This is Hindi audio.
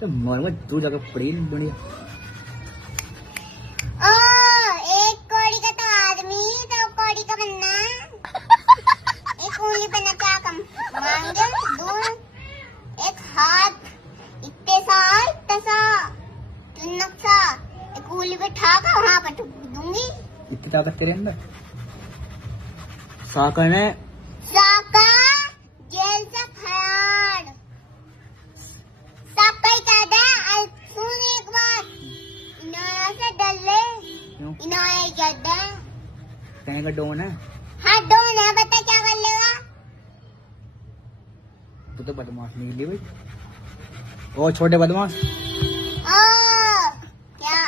तो मर तू जाकर पड़ी दुनिया। एक कौड़ी का तो आदमी तो कौड़ी का बनना एक उंगली बनना क्या कम मांगे दूं एक हाथ इतने साल तसा नक्शा एक उंगली पे ठाका वहाँ पर दूंगी। इतनी ताकत तेरे अंदर साकर ने साका जेल से फरार साका ही कहता है। सुन एक बात इनाया से डर ले इनाया ही कहता है कहीं का डोन है। हाँ डोन है बता क्या कर लेगा। तू तो बदमाश निकली भाई। ओ छोटे बदमाश क्या